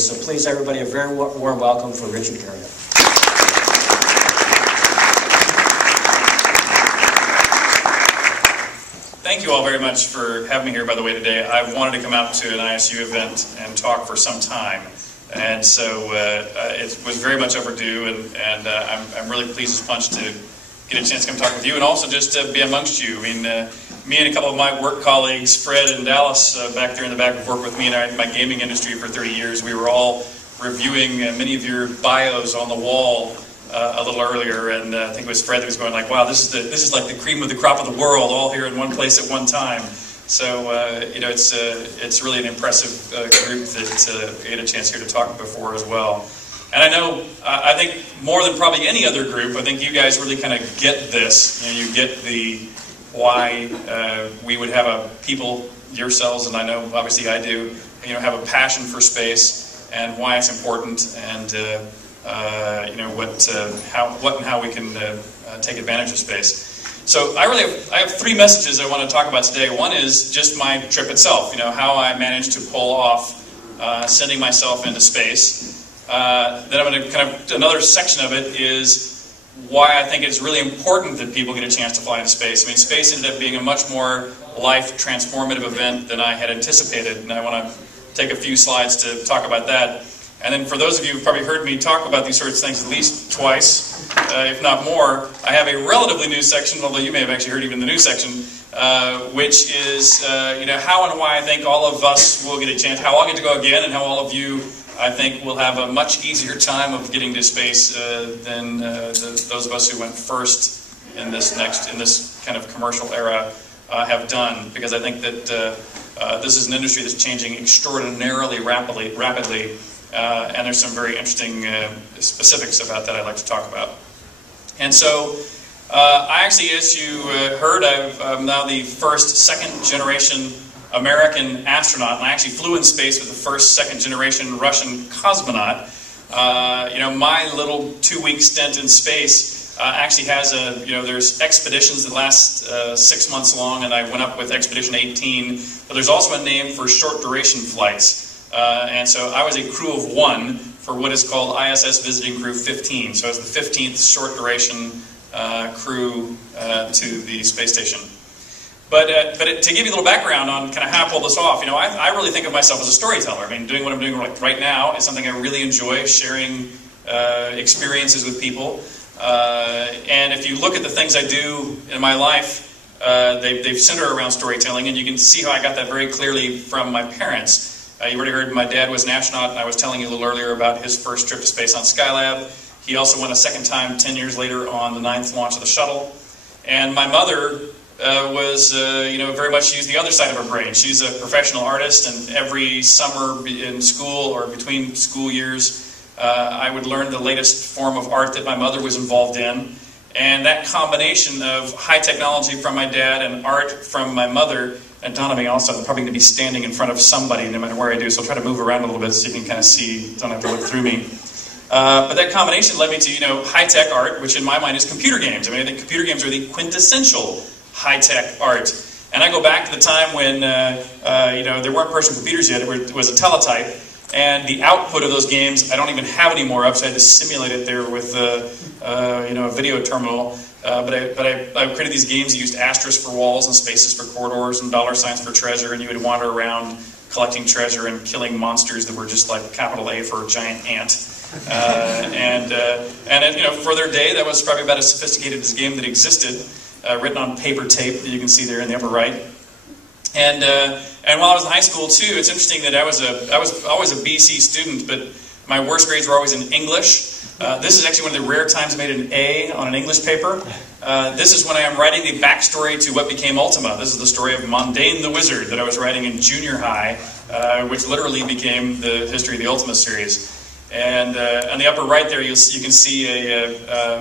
this. So please, everybody, a very warm welcome for Richard Garriott. Thank you all very much for having me here, by the way, today. I've wanted to come out to an ISU event and talk for some time. And so it was very much overdue, and I'm really pleased as punch to get a chance to come talk with you and also just to be amongst you. I mean, me and a couple of my work colleagues, Fred and Dallas, back there in the back, have worked with me in my gaming industry for 30 years. We were all reviewing many of your bios on the wall a little earlier, and I think it was Fred that was going like, wow, this is like the cream of the crop of the world, all here in one place at one time. So, you know, it's really an impressive group that we had a chance here to talk before as well. And I know, I think more than probably any other group, I think you guys really kind of get this. You know, you get the why we would have a people, yourselves, and I know obviously I do, you know, have a passion for space and why it's important, and you know what and how we can take advantage of space. So I have three messages I want to talk about today. One is just my trip itself. You know, how I managed to pull off sending myself into space. Then I'm going to kind of, another section of it is why I think it's really important that people get a chance to fly into space. I mean, space ended up being a much more life-transformative event than I had anticipated, and I want to take a few slides to talk about that. And then for those of you who've probably heard me talk about these sorts of things at least twice, if not more, I have a relatively new section, although you may have actually heard even the new section, which is you know, how and why I think all of us will get a chance, how I'll get to go again, and how all of you, I think, will have a much easier time of getting to space than those of us who went first in this kind of commercial era have done, because I think that this is an industry that's changing extraordinarily rapidly, and there's some very interesting specifics about that I'd like to talk about. And so, I actually, as you heard, I'm now the first second-generation American astronaut, and I actually flew in space with the first second-generation Russian cosmonaut. You know, my little 2-week stint in space actually has there's expeditions that last 6 months long, and I went up with Expedition 18, but there's also a name for short-duration flights. And so I was a crew of 1 for what is called ISS Visiting Crew 15. So I was the 15th short-duration crew to the space station. But to give you a little background on kind of how I pulled this off, you know, I really think of myself as a storyteller. I mean, doing what I'm doing right now is something I really enjoy, sharing experiences with people. And if you look at the things I do in my life, they've centered around storytelling, and you can see how I got that very clearly from my parents. You already heard my dad was an astronaut, and I was telling you a little earlier about his first trip to space on Skylab. He also went a second time 10 years later on the 9th launch of the shuttle. And my mother was, you know, very much used the other side of her brain. She's a professional artist, and every summer in school or between school years, I would learn the latest form of art that my mother was involved in. And that combination of high technology from my dad and art from my mother, and dawned on me also, I'm probably going to be standing in front of somebody no matter where I do, so I'll try to move around a little bit so you can kind of see, don't have to look through me. But that combination led me to, you know, high-tech art, which in my mind is computer games. I mean, I think computer games are the quintessential high-tech art. And I go back to the time when, you know, there weren't personal computers yet. It was a teletype. And the output of those games, I don't even have anymore up, so I had to simulate it there with, you know, a video terminal. But I created these games that used asterisks for walls and spaces for corridors and dollar signs for treasure, and you would wander around collecting treasure and killing monsters that were just like capital A for a giant ant. And you know, for their day, that was probably about as sophisticated as a game that existed, written on paper tape that you can see there in the upper right. And while I was in high school too, it's interesting that I was always a BC student, but my worst grades were always in English. This is actually one of the rare times I made an A on an English paper. This is when I am writing the backstory to what became Ultima. This is the story of Mondane the Wizard that I was writing in junior high, which literally became the history of the Ultima series. And on the upper right there, you can see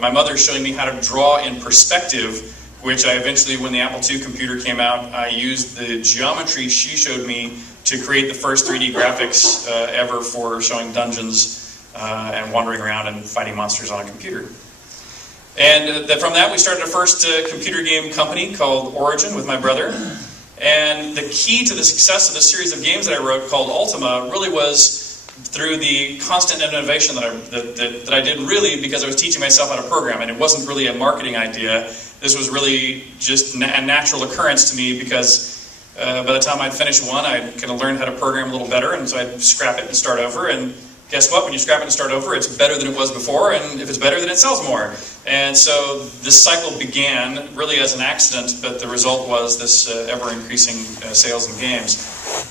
my mother showing me how to draw in perspective, which I eventually, when the Apple II computer came out, I used the geometry she showed me to create the first 3D graphics ever for showing dungeons and wandering around and fighting monsters on a computer. And from that, we started a first computer game company called Origin with my brother. And the key to the success of the series of games that I wrote called Ultima really was through the constant innovation that I did really because I was teaching myself how to program, and it wasn't really a marketing idea. This was really just a natural occurrence to me because by the time I'd finished one, I'd kind of learned how to program a little better, and so I'd scrap it and start over. And guess what? When you scrap it and start over, it's better than it was before, and if it's better, then it sells more. And so this cycle began really as an accident, but the result was this ever-increasing sales in games.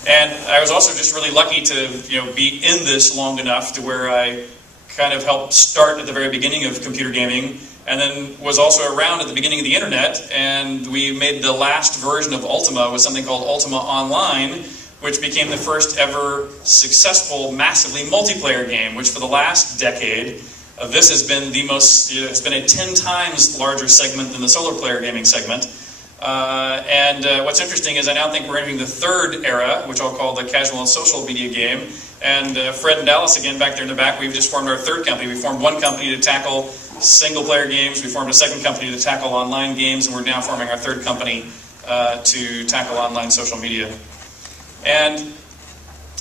And I was also just really lucky to be in this long enough to where I kind of helped start at the very beginning of computer gaming, and then was also around at the beginning of the internet, and we made the last version of Ultima with something called Ultima Online, which became the first ever successful, massively multiplayer game, which for the last decade, this has been the most, it's been a 10 times larger segment than the solo player gaming segment. What's interesting is I now think we're entering the third era, which I'll call the casual and social media game. And Fred and Dallas, again, back there in the back, we've just formed our third company. We formed one company to tackle single-player games. We formed a second company to tackle online games, and we're now forming our third company to tackle online social media. And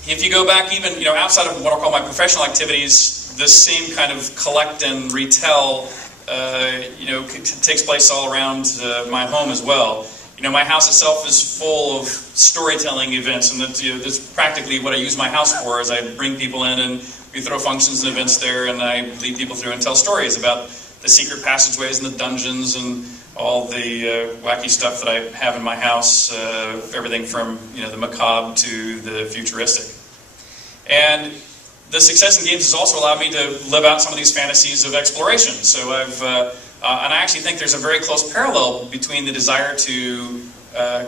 if you go back even, outside of what I'll call my professional activities, this same kind of collect and retell, takes place all around my home as well. My house itself is full of storytelling events, and that's practically what I use my house for. Is I bring people in and we throw functions and events there, and I lead people through and tell stories about the secret passageways and the dungeons and all the wacky stuff that I have in my house, everything from the macabre to the futuristic. And the success in games has also allowed me to live out some of these fantasies of exploration. So and I actually think there's a very close parallel between the desire to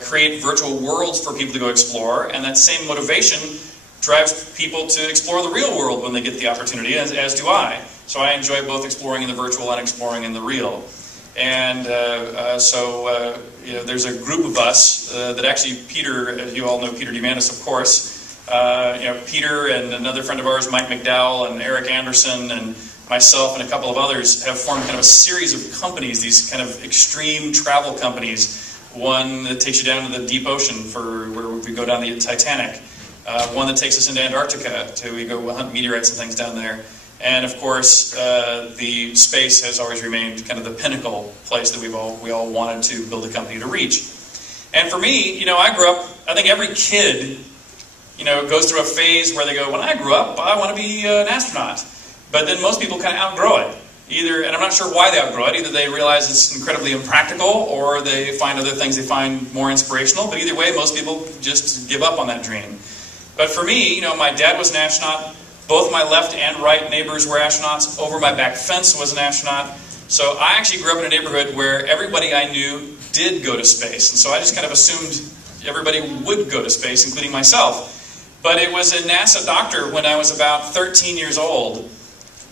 create virtual worlds for people to go explore, and that same motivation drives people to explore the real world when they get the opportunity, as do I. So I enjoy both exploring in the virtual and exploring in the real. And there's a group of us that actually Peter, you all know Peter DeMandis, of course. Peter and another friend of ours, Mike McDowell, and Eric Anderson, and myself and a couple of others have formed kind of a series of companies, these kind of extreme travel companies. One that takes you down to the deep ocean for where we go down the Titanic. One that takes us into Antarctica to we go hunt meteorites and things down there. And of course, the space has always remained kind of the pinnacle place that we all wanted to build a company to reach. And for me, I grew up, I think every kid, goes through a phase where they go, when I grew up, I want to be an astronaut. But then most people kind of outgrow it. And I'm not sure why they outgrow it. Either they realize it's incredibly impractical, or they find other things they find more inspirational. But either way, most people just give up on that dream. But for me, my dad was an astronaut. Both my left and right neighbors were astronauts. Over my back fence was an astronaut. So I actually grew up in a neighborhood where everybody I knew did go to space. And so I just kind of assumed everybody would go to space, including myself. But it was a NASA doctor when I was about 13 years old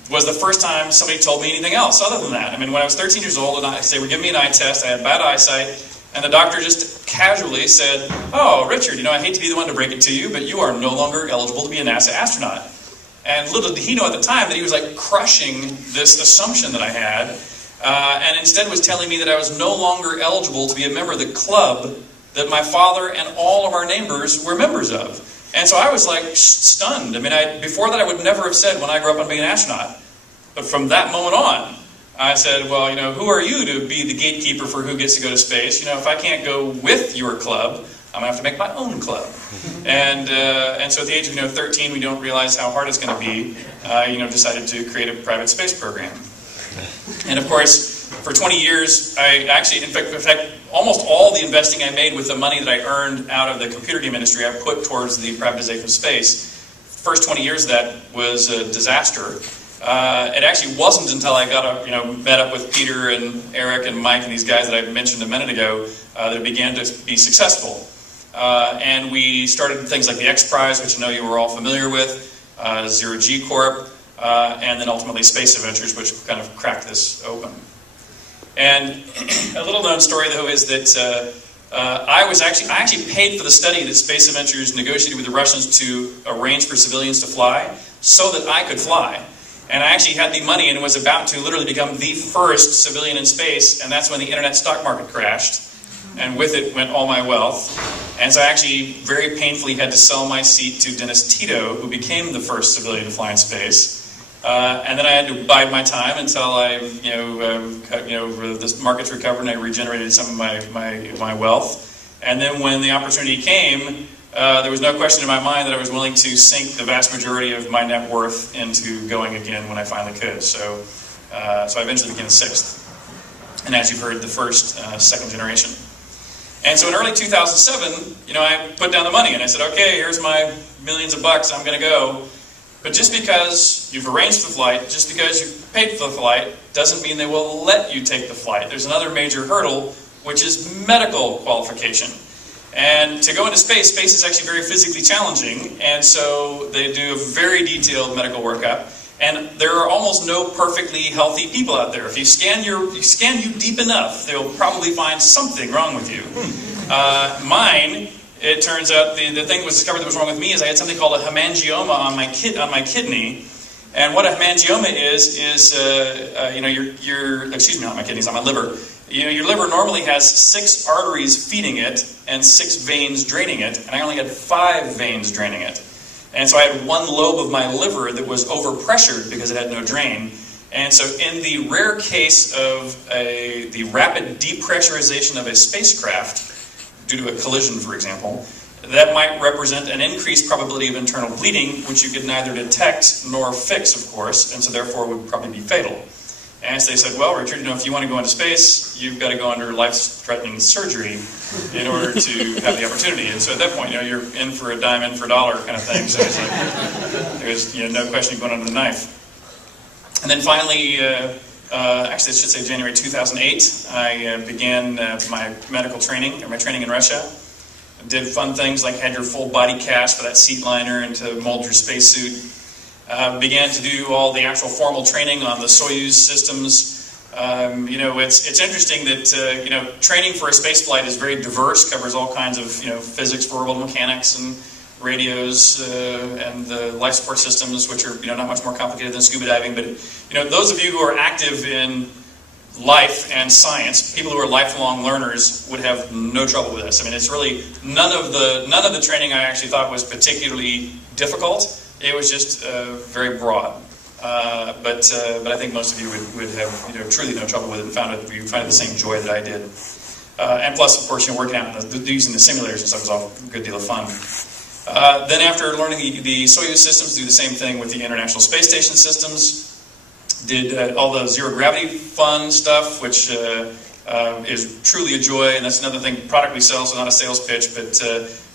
was the first time somebody told me anything else other than that. I mean, when I was 13 years old, and they were giving me an eye test, I had bad eyesight, and the doctor just casually said, "Oh, Richard, I hate to be the one to break it to you, but you are no longer eligible to be a NASA astronaut." And little did he know at the time that he was like crushing this assumption that I had, and instead was telling me that I was no longer eligible to be a member of the club that my father and all of our neighbors were members of. And so I was like stunned. I mean, before that I would never have said when I grew up I'm being an astronaut. But from that moment on, I said, well, who are you to be the gatekeeper for who gets to go to space? If I can't go with your club, I'm going to have to make my own club. And so at the age of 13, we don't realize how hard it's going to be. Decided to create a private space program. And of course, for 20 years, I actually, in fact, almost all the investing I made with the money that I earned out of the computer game industry, I put towards the privatization of space. First 20 years of that was a disaster. It actually wasn't until I met up with Peter and Eric and Mike and these guys that I mentioned a minute ago that it began to be successful. And we started things like the X Prize, which I know you were all familiar with, Zero G Corp, and then ultimately Space Adventures, which kind of cracked this open. And a little known story, though, is that I actually paid for the study that Space Adventures negotiated with the Russians to arrange for civilians to fly so that I could fly. And I actually had the money and was about to literally become the first civilian in space, and that's when the internet stock market crashed. and with it went all my wealth. And so I actually very painfully had to sell my seat to Dennis Tito, who became the first civilian to fly in space. And then I had to bide my time until I, the markets recovered and I regenerated some of my wealth. And then when the opportunity came, there was no question in my mind that I was willing to sink the vast majority of my net worth into going again when I finally could. So I eventually became the sixth. And as you've heard, the first second generation. And so in early 2007, I put down the money and I said, okay, here's my millions of bucks, I'm going to go. But just because you've arranged the flight, just because you've paid for the flight, doesn't mean they will let you take the flight. There's another major hurdle, which is medical qualification. And to go into space is actually very physically challenging, and so they do a very detailed medical workup. And there are almost no perfectly healthy people out there. If you scan you deep enough, they'll probably find something wrong with you. Mine, it turns out the thing was discovered that was wrong with me is I had something called a hemangioma on my kidney. And what a hemangioma is not my kidneys, on my liver. Your liver normally has 6 arteries feeding it and 6 veins draining it, and I only had 5 veins draining it. And so I had one lobe of my liver that was overpressured because it had no drain. And so in the rare case of the rapid depressurization of a spacecraft, due to a collision, for example, that might represent an increased probability of internal bleeding, which you could neither detect nor fix, of course, and so therefore would probably be fatal. And so they said, well, Richard, if you want to go into space, you've got to go under life-threatening surgery in order to have the opportunity. And so at that point, you're in for a dime, in for a dollar kind of thing. So it's like, there's no question you're going under the knife. And then finally, actually I should say January 2008, I began my medical training, or my training in Russia. I did fun things like had your full body cast for that seat liner and to mold your spacesuit. Began to do all the actual formal training on the Soyuz systems. It's interesting that training for a space flight is very diverse, covers all kinds of physics for orbital mechanics and radios and the life support systems, which are not much more complicated than scuba diving. But those of you who are active in life and science, people who are lifelong learners, would have no trouble with this. I mean, it's really none of the training I actually thought was particularly difficult. It was just very broad, but I think most of you would have truly no trouble with it and found it the same joy that I did. And plus, of course, working out using the simulators and stuff was all a good deal of fun. Then, after learning the Soyuz systems, do the same thing with the International Space Station systems. Did all the zero gravity fun stuff, which is truly a joy, and that's another thing. Product we sell, so not a sales pitch, but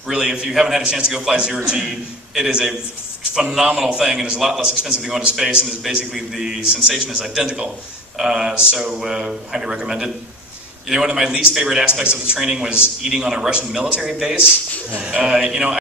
really, if you haven't had a chance to go fly zero G, it is a phenomenal thing, and it's a lot less expensive than going to space, and is basically the sensation is identical. So highly recommended. One of my least favorite aspects of the training was eating on a Russian military base.